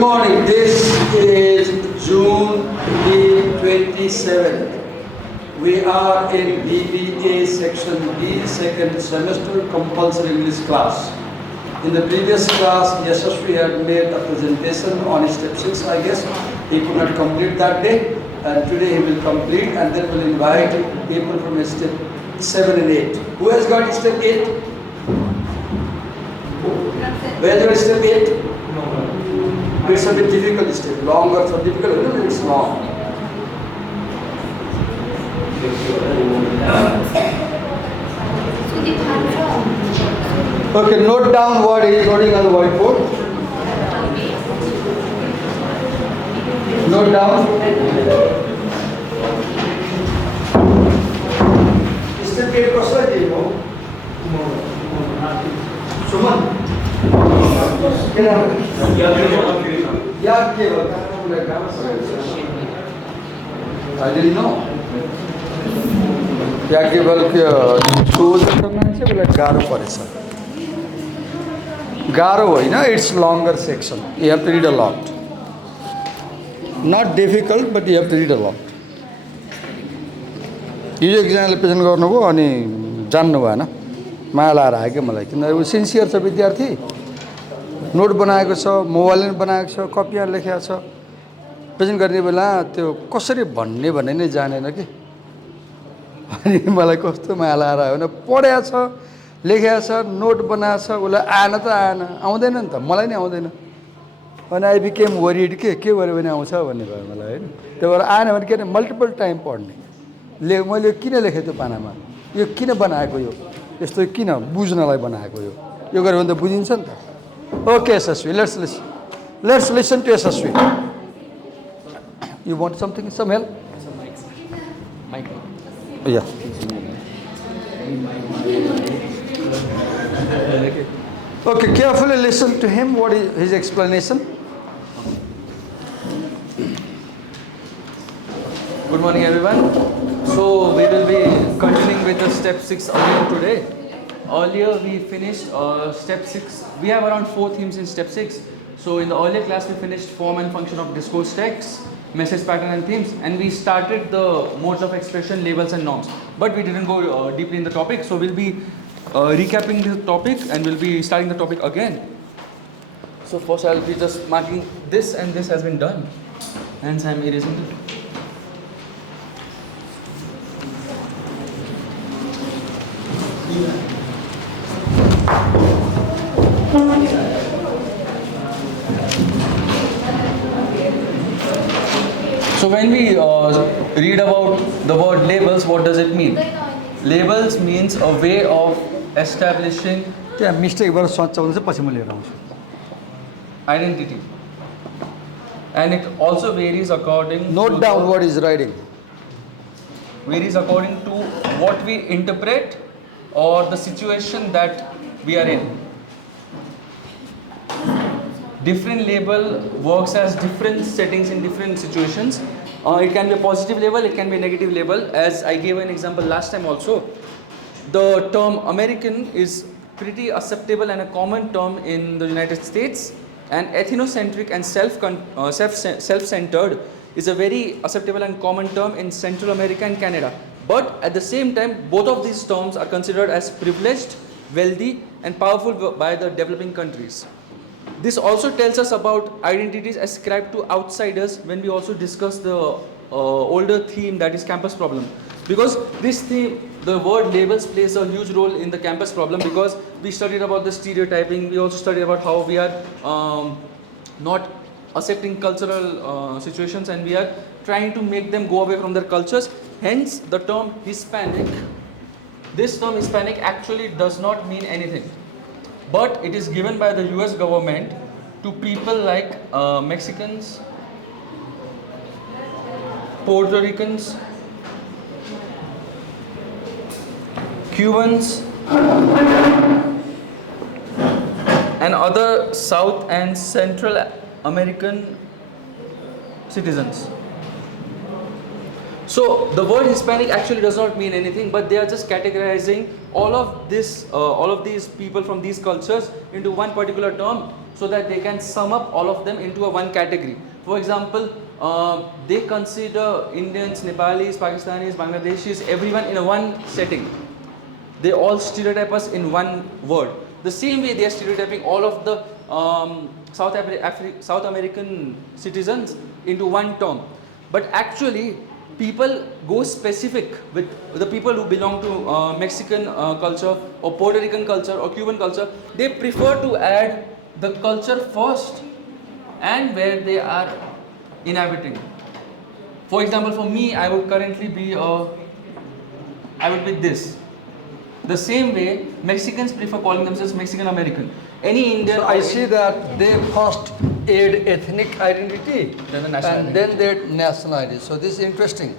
morning. This is June the 27th. We are in BBA section B, second semester compulsory English class. In the previous class, Yashasvi had made a presentation on step 6, I guess. He could not complete that day, and today he will complete, and then we'll invite people from step 7 and 8. Who has got step 8? Where is step 8? It's a bit difficult step, longer, so difficult, it's long. Okay, note down what he is writing on the whiteboard. Note down. Step 8 कसलाई दिएको हो? सुमन के नाम? याद के हो? I didn't know. याद के बल के सोच मान्छे मलाई गाह्रो परेछ. गाह्रो होइन, it's longer section. You have to read a lot. Not difficult, but you have to read a lot. यो एकजनाले प्रेजेन्ट गर्नुभयो अनि जान्नु भएन, माया लाएर आयो क्या मलाई, किनभने ऊ सिन्सियर छ विद्यार्थी, नोट बनाएको छ, मोबाइलले बनाएको छ, कपीमा लेखेको छ, प्रेजेन्ट गर्ने बेला त्यो कसरी भन्ने भन्ने नै जानेन कि. अनि मलाई कस्तो माया लाएर आयो भने पढेको छ, लेखेको छ, नोट बनाएको छ, उसलाई आएन त आएन, आउँदैन नि त, मलाई नै आउँदैन. अनि आई बिकेम वरिड के गऱ्यो भने आउँछ भन्ने भयो मलाई होइन. त्यो भएर आएन भने के अरे मल्टिपल टाइम पढ्ने. मैले किन लेखेँ त्यो पानामा, यो किन बनाएको, यो यस्तो किन बुझ्नलाई बनाएको, यो गऱ्यो भने त बुझिन्छ नि त. Okay Yashasvi, let's listen to Yashasvi. You want something, some help? Mic. Yeah. Okay, carefully listen to him. What is his explanation? Good morning, everyone. So we will be continuing with the step 6 again today. Earlier we finished step 6. We have around 4 themes in step 6. So in the earlier class we finished form and function of discourse text, message pattern and themes, and we started the modes of expression, labels and norms. But we didn't go deeply in the topic, so we'll be recapping the topic and we'll be starting the topic again. So first I'll be just marking this, and this has been done. Hence I'm erasing it. So when we read about the word labels, what does it mean? Labels means a way of establishing त्यहाँ मिस्टेकबाट सोच्छ भने चाहिँ पछि म लिएर आउँछु. identity. And it also varies according Note down what is writing. Varies according to what we interpret or the situation that we are in. Different label works as different settings in different situations. It can be a positive label, it can be a negative label. As I gave an example last time also, the term American is pretty acceptable and a common term in the United States, and ethnocentric and self-centered is a very acceptable and common term in Central America and Canada. But at the same time, both of these terms are considered as privileged, wealthy and powerful by the developing countries. This also tells us about identities ascribed to outsiders when we also discuss the older theme, that is campus problem. Because this theme, the word labels plays a huge role in the campus problem, because we studied about the stereotyping, we also studied about how we are not accepting cultural situations and we are trying to make them go away from their cultures. Hence the term Hispanic, this term Hispanic actually does not mean anything. But it is given by the US government to people like Mexicans, Puerto Ricans, Cubans, and other South and Central American citizens. So the word Hispanic actually does not mean anything, but they are just categorizing all of these people from these cultures into one particular term, so that they can sum up all of them into a one category. For example, they consider Indians, Nepalis, Pakistanis, Bangladeshis, everyone in a one setting. They all stereotype us in one word. The same way they are stereotyping all of the South American citizens into one term. But actually, people go specific with the people who belong to Mexican culture or Puerto Rican culture or Cuban culture. They prefer to add the culture first and where they are inhabiting. For example, for me, I would currently be this. The same way, Mexicans prefer calling themselves Mexican American. Any Indian. So I see that they first aid ethnic identity Then the national and then their national identity. So this is interesting.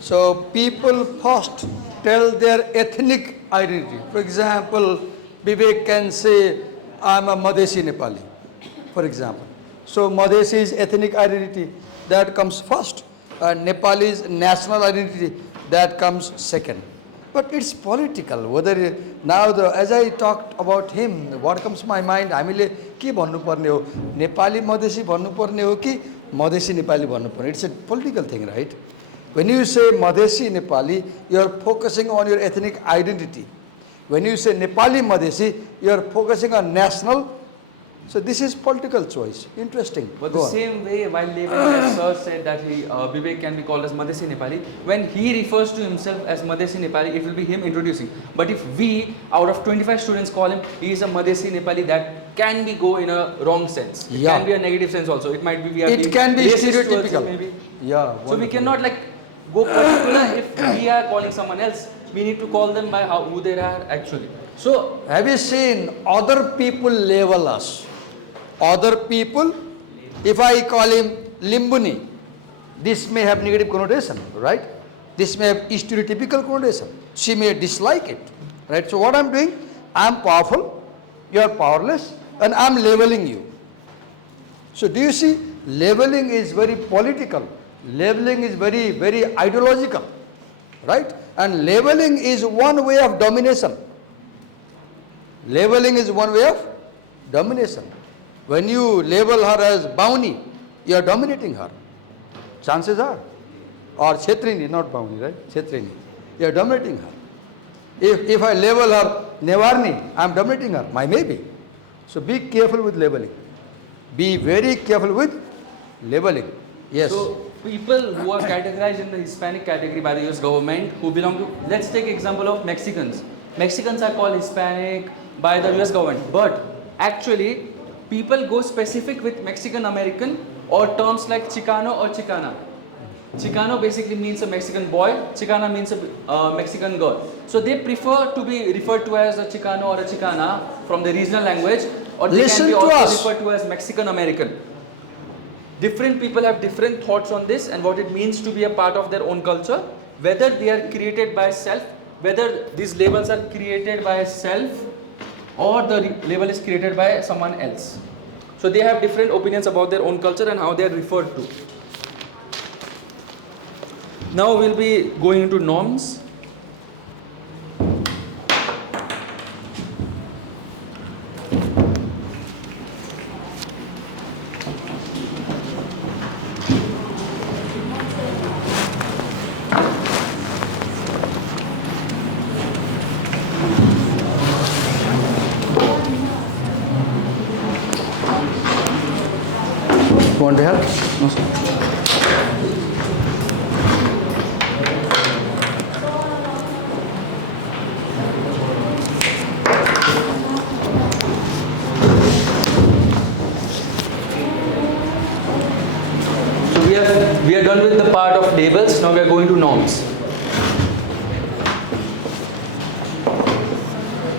So people first tell their ethnic identity. For example, Vivek can say, I'm a Madhesi Nepali, for example. So Madhesi's ethnic identity, that comes first. Nepali's national identity, that comes second. But it's political. Whether now, as I talked about him, what comes to my mind, हामीले के भन्नुपर्ने हो, नेपाली मधेसी भन्नुपर्ने हो कि मधेसी नेपाली भन्नुपर्ने. It's a political thing, right? When you say Madhesi Nepali, you are focusing on your ethnic identity. When you say Nepali Madhesi, you are focusing on national. So this is political choice. Interesting. But Go the on. same way, while Levin sir said that Vivek can be called as Madhesi Nepali, when he refers to himself as Madhesi Nepali, it will be him introducing. But if we, out of 25 students, call him, he is a Madhesi Nepali, that can be go in a wrong sense. It Yeah. can be a negative sense also. It might be we are It being can be racist towards him stereotypical. maybe. Yeah. So we cannot like go particular. If we are calling someone else, we need to call them by who they are actually. So have you seen other people label us? Other people, if I call him Limbuni, this may have negative connotation, right? This may have stereotypical connotation. She may dislike it, right? So what I'm doing, I'm powerful, you are powerless, and I'm labeling you. So do you see, labeling is very political. Labeling is very, very ideological, right? And labeling is one way of domination. Labeling is one way of domination. When you label her as Bauni, you are dominating her. Chances are. Or Kshetrini, not Bauni, right? Kshetrini. You are dominating her. If I label her Nevarni, I am dominating her. Maybe. So be careful with labeling. Be very careful with labeling. Yes. So people who are categorized in the Hispanic category by the US government, who belong to, let's take example of Mexicans. Mexicans are called Hispanic by the US government, but actually people go specific with Mexican American or terms like Chicano or Chicana. Chicano basically means a Mexican boy, Chicana means a Mexican girl. So they prefer to be referred to as a Chicano or a Chicana from the regional language, or they Listen can be to also us. referred to as Mexican American. Different people have different thoughts on this and what it means to be a part of their own culture, whether they are created by self, whether these labels are created by self or the label is created by someone else. So they have different opinions about their own culture and how they are referred to. Now we'll be going into norms. You want to help? No, sir. So we are done with the part of labels. Now we are going to norms.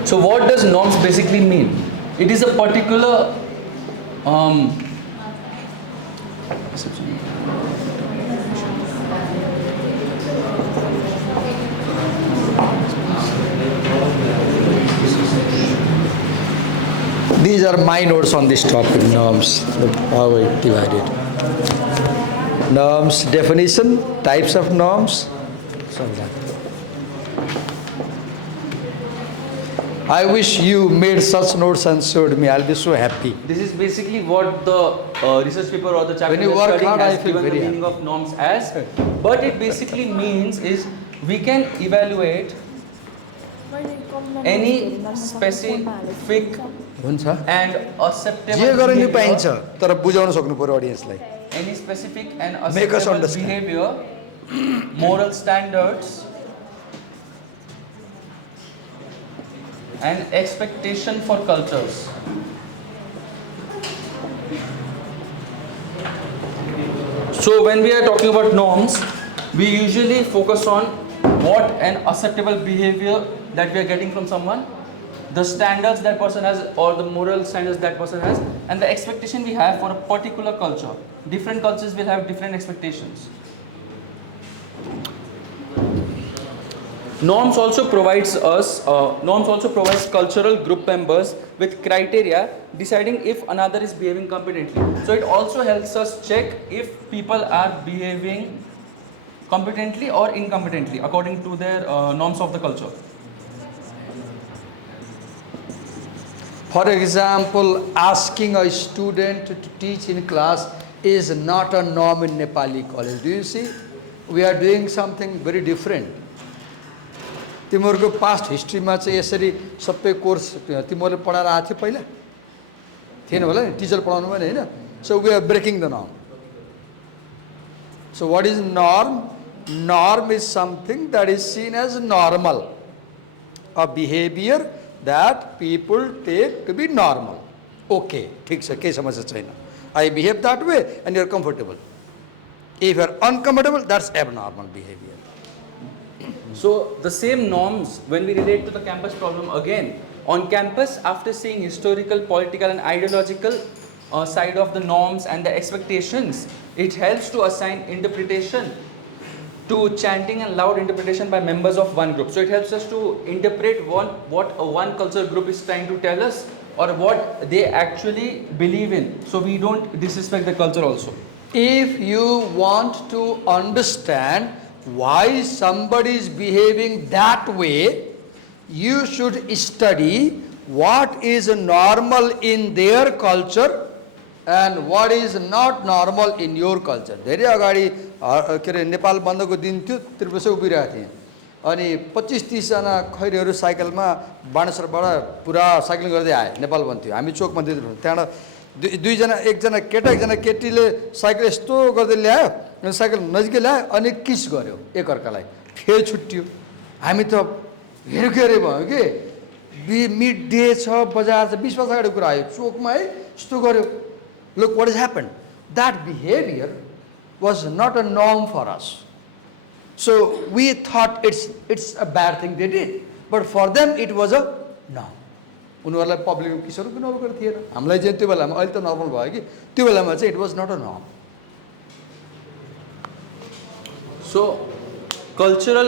So what does norms basically mean? It is a particular These are my notes on this topic, norms, how I divided. Norms, definition, types of norms. So that. I wish you made such notes and showed me. I'll be so happy. This is basically what the research paper or the chapter When you we're work studying hard, has I feel given the very meaning of norms as. But it basically means is we can evaluate any specific हुन्छ and J acceptable गरे नि behavior, पाइन्छ तर बुझाउन सक्नु पर्यो अडियन्सलाई any specific and Make us acceptable understand. behavior, moral standards, and expectation for cultures. So when we are talking about norms, we usually focus on what an acceptable behavior that we are getting from someone, the standards that person has or the moral standards that person has, and the expectation we have for a particular culture. Different cultures will have different expectations. Norms also provides cultural group members with criteria deciding if another is behaving competently. So it also helps us check if people are behaving competently or incompetently according to their norms of the culture. For example, asking a student to teach in class is not a norm in Nepali college. Do you see? We are doing something very different. तिमीहरूको past हिस्ट्रीमा चाहिँ यसरी सबै course तिमीहरूले पढाएर आएको थियो पहिला थिएन होला नि टिचर पढाउनु भयो नि हैन so we are breaking the norm so what is norm norm is something that is seen as normal a behaviour that people take to be normal okay ठीक छ केही समस्या छैन I behave that way and you are comfortable if you are uncomfortable that's abnormal behaviour So the same norms when we relate to the campus problem again, on campus after seeing historical, political and ideological side of the norms and the expectations, it helps to assign interpretation to chanting and loud interpretation by members of one group. So it helps us to interpret what one cultural group is trying to tell us or what they actually believe in. So we don't disrespect the culture also. If you want to understand why somebody is behaving that way, you should study what is normal in their culture and what is not normal in your culture. धेरै अगाडि के अरे नेपाल बन्दको दिन थियो त्रिपुरा उभिरहेको थिएँ अनि 25-30 जना खैरीहरू साइकलमा बाणेश्वरबाट पुरा साइक्लिङ गर्दै आए नेपाल बन्द थियो हामी चोकमा त्यहाँबाट दुईजना एकजना केटा एकजना केटीले साइकल यस्तो गर्दै ल्यायो अनि साइकल नजिकै ल्यायो अनि किस गर्यो एकअर्कालाई फेरि छुट्टियो हामी त हेरेको हेरे भयो कि मिड डे छ बजार छ 20 वर्ष अगाडिको कुरा आयो चोकमा है यस्तो गर्यो look what is happen that behaviour was not a norm for us so we thought it's a bad thing they did but for them it was a norm उनीहरूलाई पब्लिक किसहरू पनि नर्मल थिएन हामीलाई चाहिँ त्यो बेलामा अहिले त नर्मल भयो कि त्यो बेलामा चाहिँ इट वाज नट अ नर्म So cultural,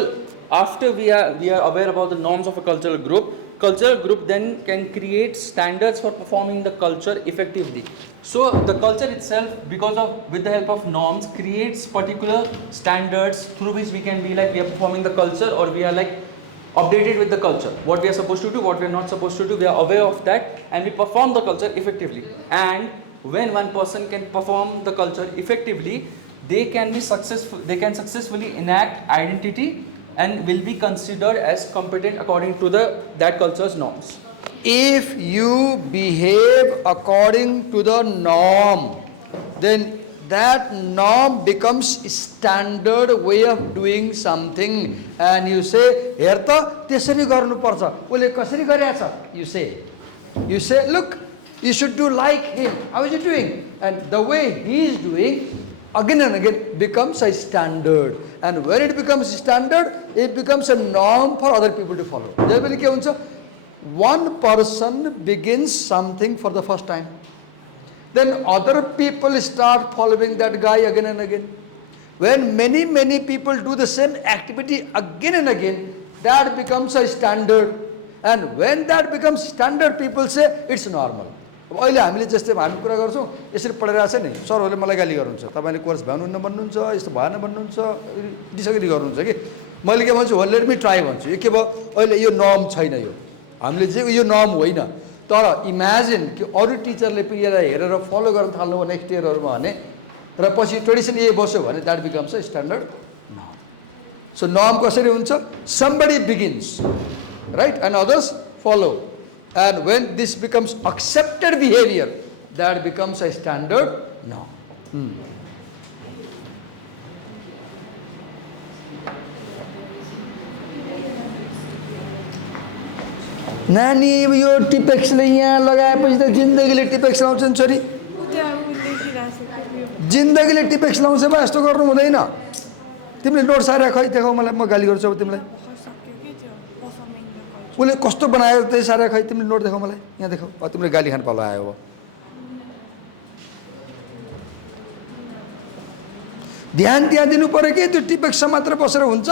after we are aware about the norms of a cultural group then can create standards for performing the culture effectively. So the culture itself, with the help of norms, creates particular standards through which we can be like we are performing the culture or we are like updated with the culture. What we are supposed to do, what we are not supposed to do, we are aware of that and we perform the culture effectively. And when one person can perform the culture effectively, they can successfully enact identity and will be considered as competent according to that culture's norms. If you behave according to the norm, then that norm becomes standard way of doing something and you say हेर त त्यसरी गर्नुपर्छ उसले कसरी गरेछ you say look you should do like him how is he doing and the way he is doing again and again becomes a standard and when it becomes standard it becomes a norm for other people to follow. जहिले के हुन्छ one person begins something for the first time then other people start following that guy again and again. When many people do the same activity again and again that becomes a standard and when that becomes standard people say it's normal. अब अहिले हामीले जस्तै हामी कुरा गर्छौँ यसरी पढिरहेको छ नि सरहरूले मलाई गाली गर्नुहुन्छ तपाईँले कोर्स भ्याउनुहुन्न भन्नुहुन्छ यस्तो भएन भन्नुहुन्छ डिसएग्री गर्नुहुन्छ कि मैले के भन्छु लेट मी ट्राई भन्छु यो के भयो अहिले यो नर्म छैन यो हामीले चाहिँ यो नर्म होइन, तर इमेजिन कि अरू टिचरले पनि यसलाई हेरेर फलो गर्न थाल्नु हो नेक्स्ट इयरहरूमा भने, र पछि ट्रेडिसन यही बस्यो भने द्याट बिकम्स अ स्ट्यान्डर्ड नर्म. सो नर्म कसरी हुन्छ? Somebody begins right and others follow, and when this becomes accepted behaviour that becomes a standard norm. नानी यो टिपेक्सले यहाँ लगाएपछि त जिन्दगीले टिपेक्स लाउँछ नि छोरी, जिन्दगीले टिपेक्स लाउँछ बा, यस्तो गर्नु हुँदैन. तिमीले नोट सारेर खै देखाऊ मलाई, म गाली गर्छु अब तिमीलाई. उसले कस्तो बनायो त्यही सारेर खै, तिमीले नोट देखाऊ मलाई, यहाँ देखाऊ. अब तिमीले गाली खानु पालो आयो. अब ध्यान त्यहाँ दिनु पऱ्यो कि त्यो टिपेक्समा मात्र बसेर हुन्छ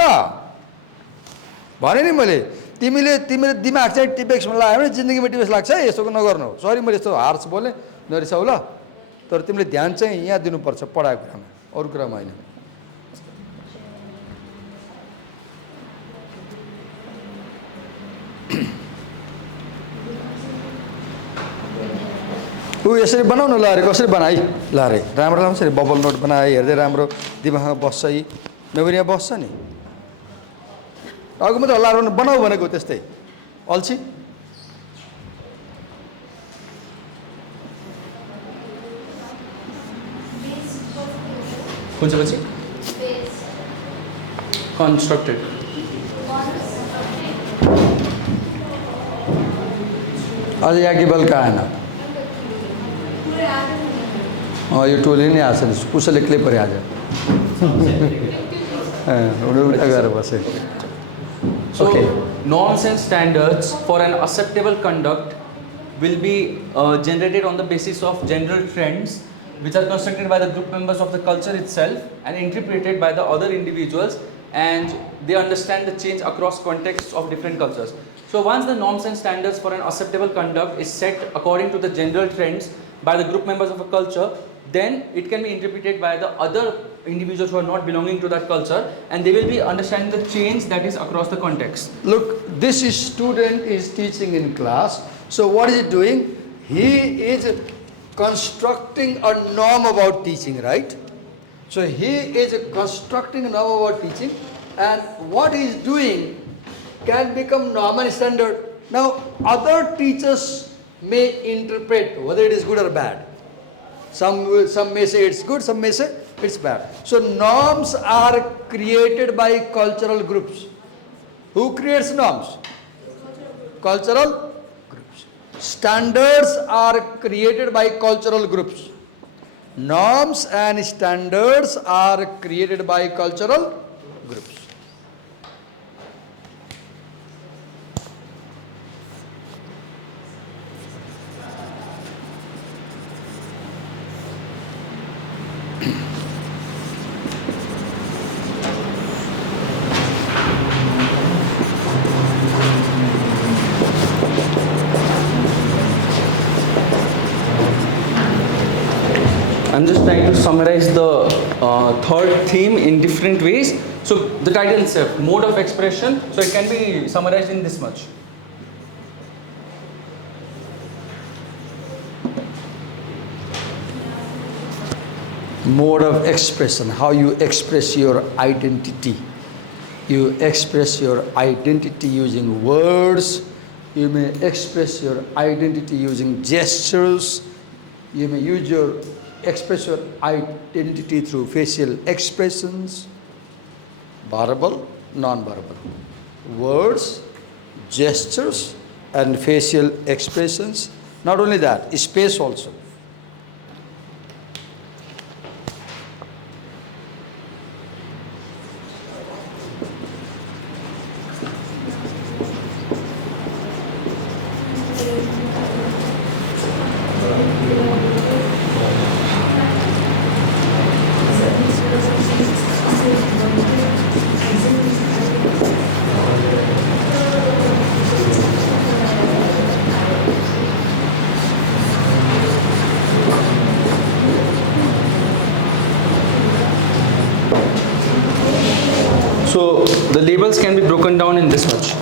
भने नि मैले. तिमीले दिमाग चाहिँ टिपेक्समा लगायो भने जिन्दगीमा टिपेक्स लाग्छ है, यस्तो नगर्नु. सरी मैले यस्तो हार्स बोलेँ, नरिसाउ ल. तर तिमीले ध्यान चाहिँ यहाँ दिनुपर्छ पढाएको कुरामा, अरू कुरामा होइन. ऊ यसरी बनाउनु ल अरे, कसरी बनाइ ल अरे, राम्रो लाउँछ नि, बबल नोट बनाए, हेर्दै राम्रो दिमागमा बस्छ, मेमोरी यहाँ बस्छ नि. अघि मात्रै हल्ला बनाऊ भनेको त्यस्तै अल्छी. कुन चाहिँ पछि? कन्स्ट्रक्टेड. अझ याकी बल आएन. यो टोली नै आएको छैन, कसैले एक्लै पऱ्यो आज. उल्टा गएर बसेँ. So, Okay. norms and standards for an acceptable conduct will be generated on the basis of general trends which are constructed by the group members of the culture itself and interpreted by the other individuals, and they understand the change across contexts of different cultures. So once the norms and standards for an acceptable conduct is set according to the general trends by the group members of a culture, then it can be interpreted by the other individuals who are not belonging to that culture, and they will be understanding the change that is across the context. Look, this student is teaching in class. So what is he doing? He is constructing a norm about teaching, right? So he is constructing a norm about teaching, and what he is doing can become norm and standard. Now, other teachers may interpret whether it is good or bad. Some may say it's good, some may say it's bad. So norms are created by cultural groups. Who creates norms? Cultural groups. Standards are created by cultural groups. Norms and standards are created by cultural groups. I'm just trying to summarize the third theme in different ways. So the title itself, mode of expression, so it can be summarized in this much. Mode of expression, how you express your identity. You express your identity using words. You may express your identity using gestures. You may express your identity through facial expressions, verbal, non-verbal. Words, gestures, and facial expressions. Not only that, space also. So the labels can be broken down in this much.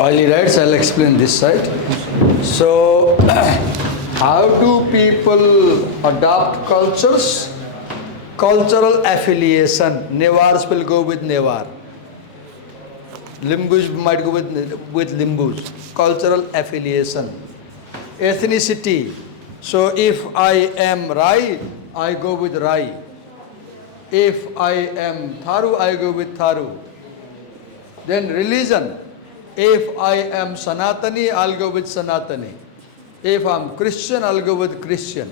Oily rights, I'll explain this side. So, how do people adopt cultures? Cultural affiliation. Newars will go with Newar. Limbus might go with Limbus. Cultural affiliation. Ethnicity. So, if I am Rai, I go with Rai. If I am Tharu, I go with Tharu. Then religion. If I am Sanatani, I'll go with Sanatani. If I'm Christian, I'll go with Christian.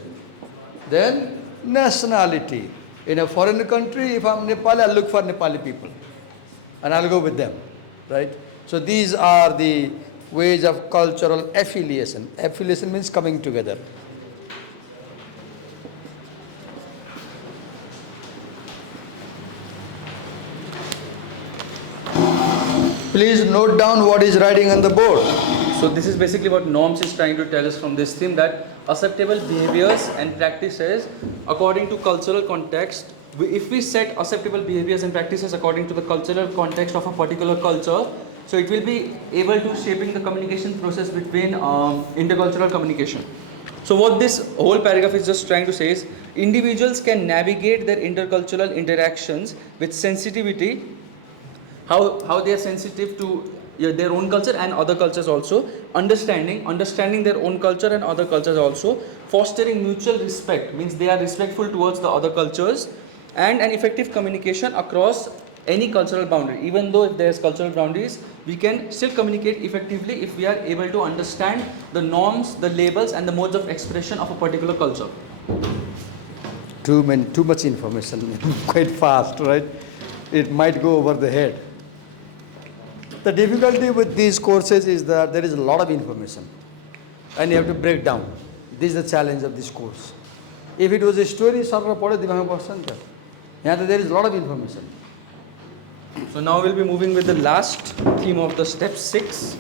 Then nationality. In a foreign country, if I'm Nepali, I'll look for Nepali people. And I'll go with them. Right? So these are the ways of cultural affiliation. Affiliation means coming together. Please note down what is writing on the board. So this is basically what Norms is trying to tell us from this theme, that acceptable behaviors and practices according to cultural context. If we set acceptable behaviors and practices according to the cultural context of a particular culture, so it will be able to shaping the communication process between intercultural communication. So what this whole paragraph is just trying to say is, individuals can navigate their intercultural interactions with sensitivity, how they are sensitive to their own culture and other cultures also, understanding their own culture and other cultures also, fostering mutual respect, means they are respectful towards the other cultures, and an effective communication across any cultural boundary. Even though if there's cultural boundaries, we can still communicate effectively if we are able to understand the norms, the labels and the modes of expression of a particular culture. Too much information, quite fast, right? It might go over the head. The difficulty with these courses is that there is a lot of information and you have to break down. This is the challenge of this course. If it was a story, there is a lot of information. So now we'll be moving with the last theme of the step 6.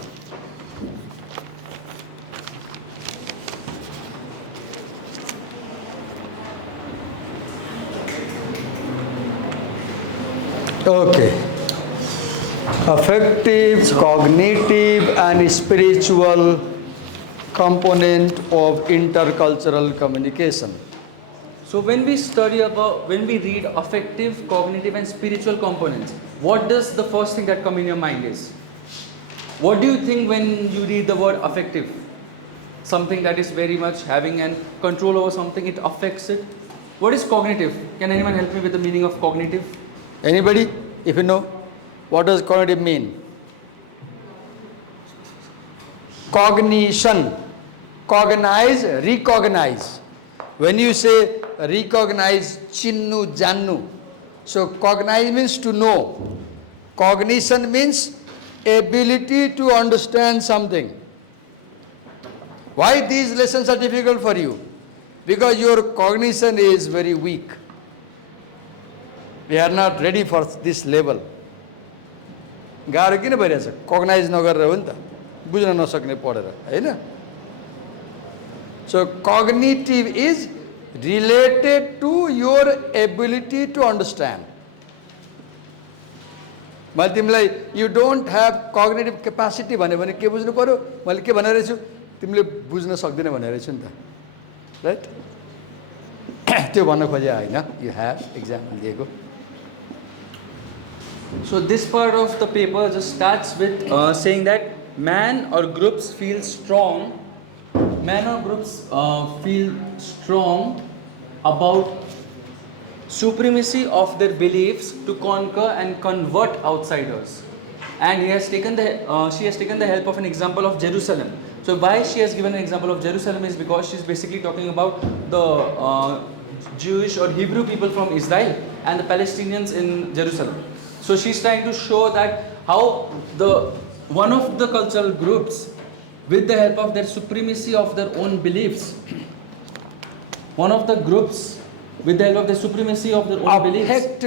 Okay. Affective, cognitive and spiritual component of intercultural communication. So when we read affective, cognitive and spiritual components, what does the first thing that come in your mind is? What do you think when you read the word affective? Something that is very much having an control over something, it affects it. What is cognitive? Can anyone help me with the meaning of cognitive? Anybody? If you know, what does cognitive mean? Cognition. Cognize, recognize. When you say recognize, chinnu, jannu. So cognize means to know. Cognition means ability to understand something. Why these lessons are difficult for you? Because your cognition is very weak. We are not ready for this level. गाह्रो किन भइरहेछ? कग्नाइज नगरेर हो नि त, बुझ्न नसक्ने पढेर, हैन? So cognitive is related to your ability to understand. मैले तिमीलाई you don't have cognitive capacity भने के बुझ्नु पर्यो? मैले के भनेर छु? तिमीले बुझ्न सक्दैन भनेर छु नि त. Right? त्यो भन्न खोजे हैन? You have exam दिएको. So this part of the paper just starts with saying that man or groups feel strong about supremacy of their beliefs to conquer and convert outsiders. And she has taken the help of an example of Jerusalem. So why she has given an example of Jerusalem is because she's basically talking about the Jewish or Hebrew people from Israel and the Palestinians in Jerusalem. So she's trying to show that how one of the cultural groups, with the help of their supremacy of their own beliefs, Affect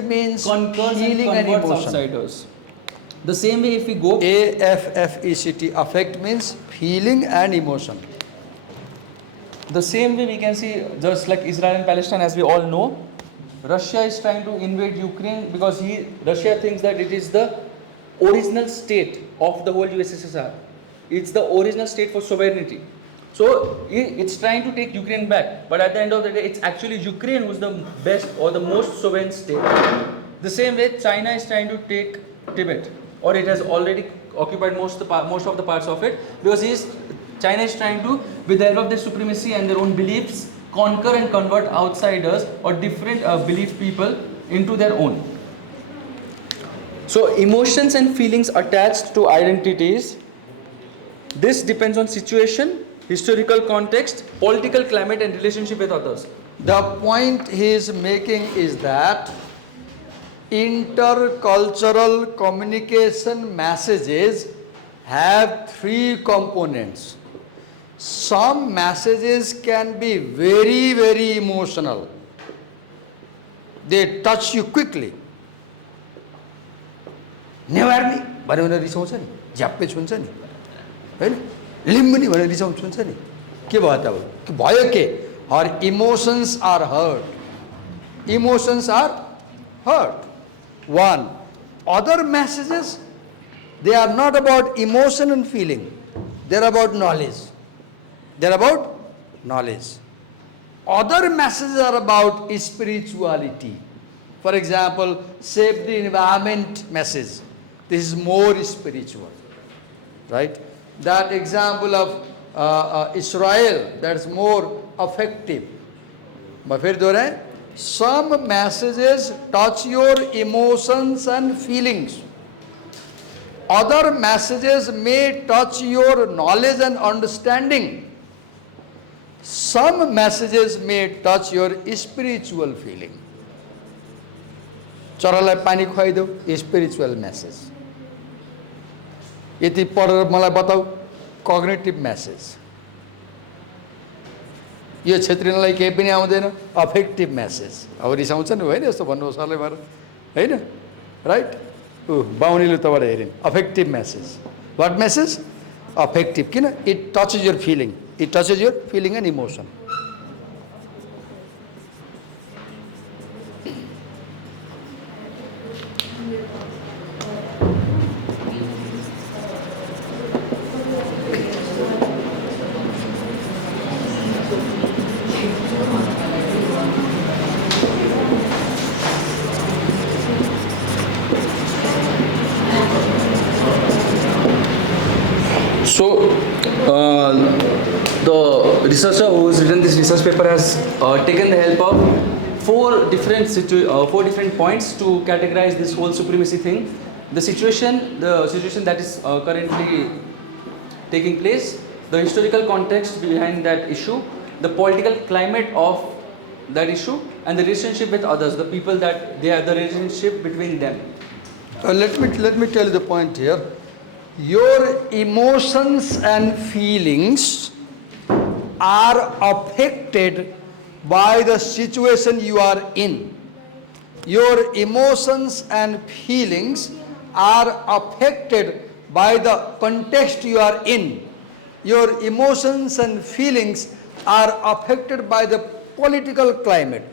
means conquers feeling and converts emotion. Outsiders. The same way if we go AFFECT, affect means feeling and emotion. The same way we can see, just like Israel and Palestine, as we all know, Russia is trying to invade Ukraine because Russia thinks that it is the original state of the whole USSR. it's the original state for sovereignty. So it's trying to take Ukraine back, but at the end of the day, it's actually Ukraine who's the best or the most sovereign state. The same way China is trying to take Tibet, or it has already occupied most of the parts of it, because China is trying to, with the help of their supremacy and their own beliefs, conquer and convert outsiders or different belief people into their own. So emotions and feelings attached to identities, this depends on situation, historical context, political climate and relationship with others. The point he is making is that intercultural communication messages have three components. Some messages can be very, very emotional. They touch you quickly. नेवार्नी भन्यो भने रिसाउँछ नि, झ्याप्पै छुन्छ नि, हैन? लिम्बुनी भनेर रिसाउँछ नि, के भयो त अब? भयो के? Our emotions are hurt. Emotions are hurt. One. Other messages, they are not about emotion and feeling. They are about knowledge. They are about knowledge. Other messages are about spirituality. For example, save the environment message. This is more spiritual, right? That example of Israel, that's more affective. Some messages touch your emotions and feelings. Other messages may touch your knowledge and understanding. Some messages may touch your spiritual feeling. चरालाई पानी खुवाइदेऊ, spiritual message. यति पढेर मलाई बताऊ, cognitive message. यो क्षेत्रीलाई केही पनि आउँदैन, अफेक्टिभ message. अब रिसाउँछ नि होइन यस्तो भन्नु सरले भएर, हैन? राइट? बाहुनीले तबाट हेरिन्, affective message. What message? Affective. किन? It touches your feeling. It touches your feeling and emotion. So, the researcher who has written this research paper has taken the help of four different points to categorize this whole supremacy thing. The situation that is currently taking place, the historical context behind that issue, the political climate of that issue, and the relationship with others, the people that they have, the relationship between them. Let me tell you the point here. Your emotions and feelings are affected by the situation you are in. Your emotions and feelings are affected by the context you are in. Your emotions and feelings are affected by the political climate.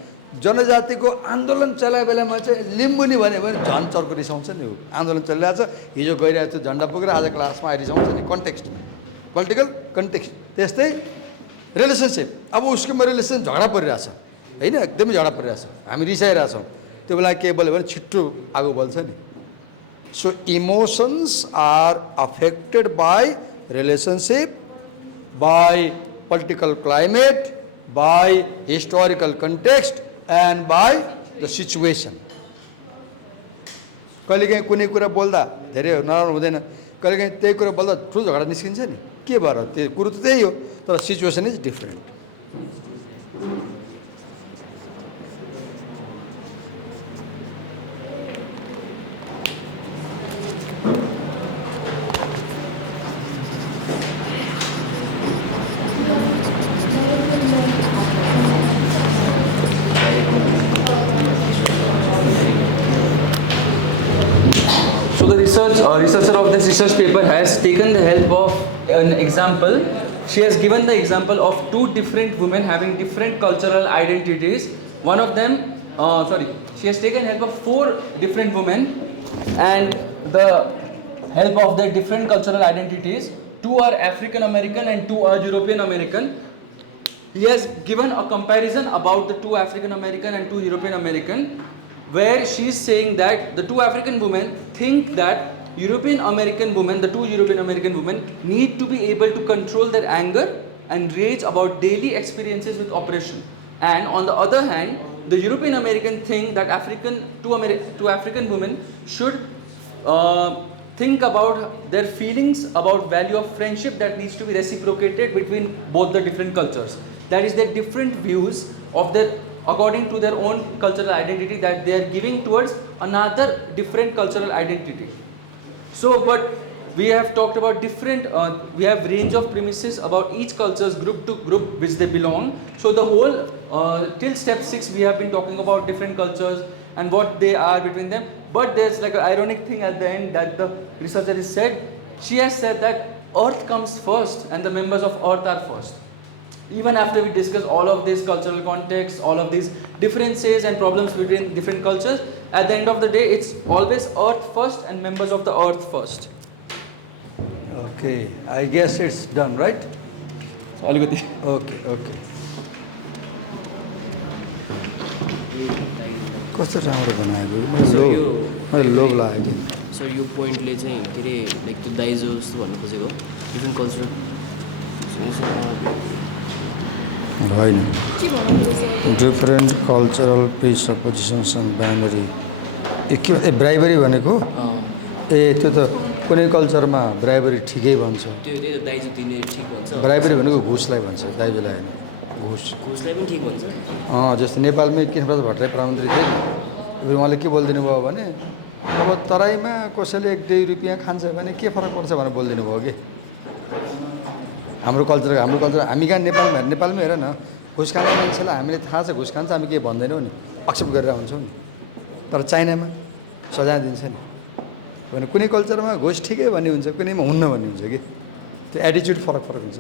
जनजातिको आन्दोलन चलाए बेलामा चाहिँ लिम्बुनी भन्यो भने झन् चर्को रिसाउँछ नि. आन्दोलन चलिरहेको छ, हिजो गइरहेको छ, झन्डा पुगेर आज क्लासमा आइरिसाउँछ नि. Context, political context. त्यस्तै रिलेसनसिप. अब उसकोमा रिलेसन झगडा परिरहेछ होइन, एकदमै झगडा परिरहेछ, हामी रिसाइरहेछौँ. त्यो बेला के बोल्यो भने छिट्टो आगो बल्छ नि. So emotions are affected by relationship, by political climate, by historical context and by the situation. कहिलेकाहीँ कुनै कुरा बोल्दा धेरै नराम्रो हुँदैन, कहिलेकाहीँ त्यही कुरा बोल्दा ठुलो झगडा निस्किन्छ नि. के भएर? त्यो कुरो त त्यही हो, तर situation is different. Researcher of this research paper has taken the help of an example. She has given the example of two different women having different cultural identities. One of them, she has taken help of four different women and the help of their different cultural identities. 2 are African American and 2 are European American. He has given a comparison about the 2 African American and 2 European American, where she is saying that the 2 African women think that European American women, the 2 European American women, need to be able to control their anger and rage about daily experiences with oppression. And on the other hand, the European American think that two African women should think about their feelings about value of friendship that needs to be reciprocated between both the different cultures. That is their different views of their, according to their own cultural identity that they are giving towards another different cultural identity. So, but we have talked about different, we have range of premises about each culture's group to group which they belong. So the whole, till step 6 we have been talking about different cultures and what they are between them. But there's like an ironic thing at the end that the researcher has said. She has said that Earth comes first and the members of Earth are first. Even after we discuss all of this cultural context, all of these differences and problems between different cultures, at the end of the day, it's always Earth first and members of the Earth first. Okay, I guess it's done, right? Aligati. Okay, okay. कस्तो राम्रो बनाएको मैले लोभ लागेको थियो sir यो पोइन्टले चाहिँ के अरे लाइक त्यो दाइजो जस्तो भन्नु खोजेको डिफ्रेन्ट कल्चर होइन डिफरेन्ट कल्चरल प्रिसपोजिसन्स एन्ड बाउन्डरी के ब्राइबरी भनेको ए त्यो त कुनै कल्चरमा ब्राइबरी ठिकै भन्छ त्यो त्यही त दाइजो दिने ठिक भन्छ ब्राइबरी भनेको घुसलाई भन्छ दाइजोलाई होइन घुसलाई पनि ठिक भन्छ जस्तो नेपालमै कृष्णप्रसाद भट्टराई प्रधानमन्त्री थिए नि उहाँले के बोलिदिनु भयो भने अब तराईमा कसैले 1-2 रुपियाँ खान्छ भने के फरक पर्छ भनेर बोलिदिनु भयो कि हाम्रो कल्चर हामी कहाँ नेपालमै हेर न घुस खाने मान्छेलाई हामीले थाहा छ घुस खान्छ हामी के भन्दैनौँ नि एक्सेप्ट गरेर हुन्छौँ नि तर चाइनामा सजाय दिन्छ नि भने कुनै कल्चरमा घुस ठिकै भन्ने हुन्छ कुनैमा हुन्न भन्ने हुन्छ कि त्यो एटिच्युड फरक हुन्छ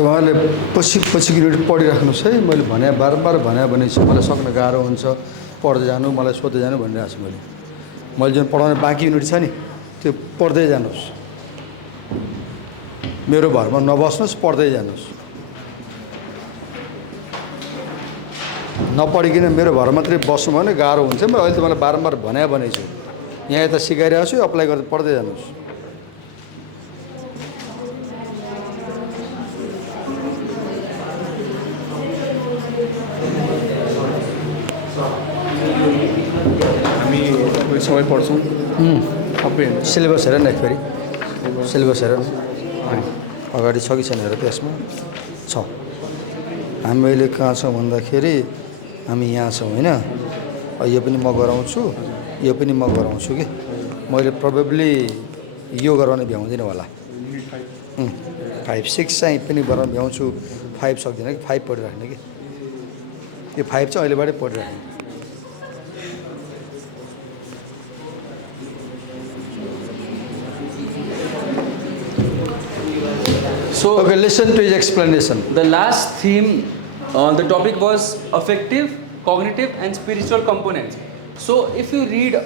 उहाँले पछि रिड पढिराख्नुहोस् है मैले बारम्बार भने छु मलाई सक्न गाह्रो हुन्छ पढ्दै जानु मलाई सोध्दै जानु भनिरहेको छु मैले जुन पढाउने बाँकी युनिट छ नि त्यो पढ्दै जानुहोस् मेरो भरमा नबस्नुहोस् पढ्दै जानुहोस् नपढिकन मेरो भर मात्रै बस्नु भने गाह्रो हुन्छ मैले अहिले त मलाई बारम्बार भने छु यहाँ यता सिकाइरहेको छु अप्लाई गर्दै पढ्दै जानुहोस् सबै पढ्छौँ सिलेबस हेर न फेरि सिलेबस हेर अगाडि छ कि छैन हेर त्यसमा छ हामी अहिले कहाँ छौँ भन्दाखेरि हामी यहाँ छौँ होइन यो पनि म गराउँछु यो पनि म गराउँछु कि मैले प्रोबेबली यो गराउने भ्याउँदिनँ होला 5, 6 चाहिँ पनि गराउनु भ्याउँछु 5 सक्दिनँ कि 5 पढिराख्ने कि यो 5 चाहिँ अहिलेबाटै पढिराख्ने So okay, listen to his explanation. The last theme The topic was affective, cognitive, and spiritual components. So, if you read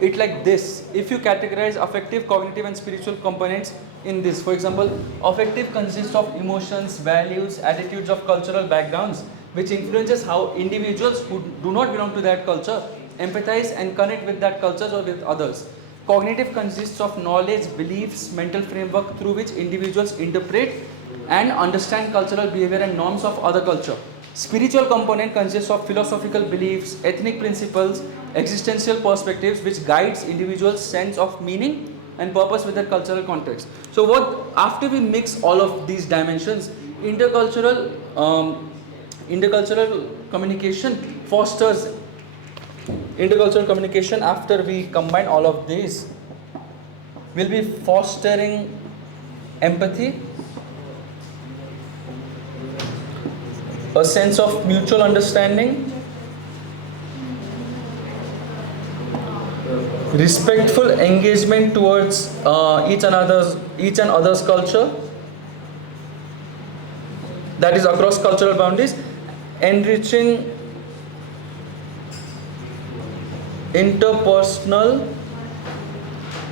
it like this, if you categorize affective, cognitive, and spiritual components in this, for example, affective consists of emotions, values, attitudes of cultural backgrounds, which influences how individuals who do not belong to that culture empathize and connect with that culture or with others. Cognitive consists of knowledge, beliefs, mental framework through which individuals interpret and understand cultural behavior and norms of other culture. Spiritual component consists of philosophical beliefs, ethnic principles, existential perspectives which guides individuals' sense of meaning and purpose with their cultural context. So what after we mix all of these dimensions, intercultural communication fosters intercultural communication. After we combine all of these, will be fostering empathy, a sense of mutual understanding, respectful engagement towards each and other's culture, that is across cultural boundaries, enriching interpersonal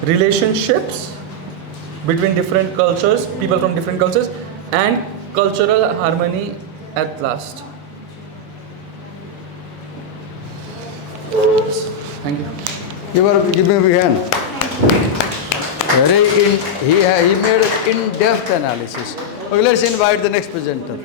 relationships between different cultures, people from different cultures, and cultural harmony at last. Thank you. Give me a big hand. He made an in-depth analysis. Okay, let's invite the next presenter.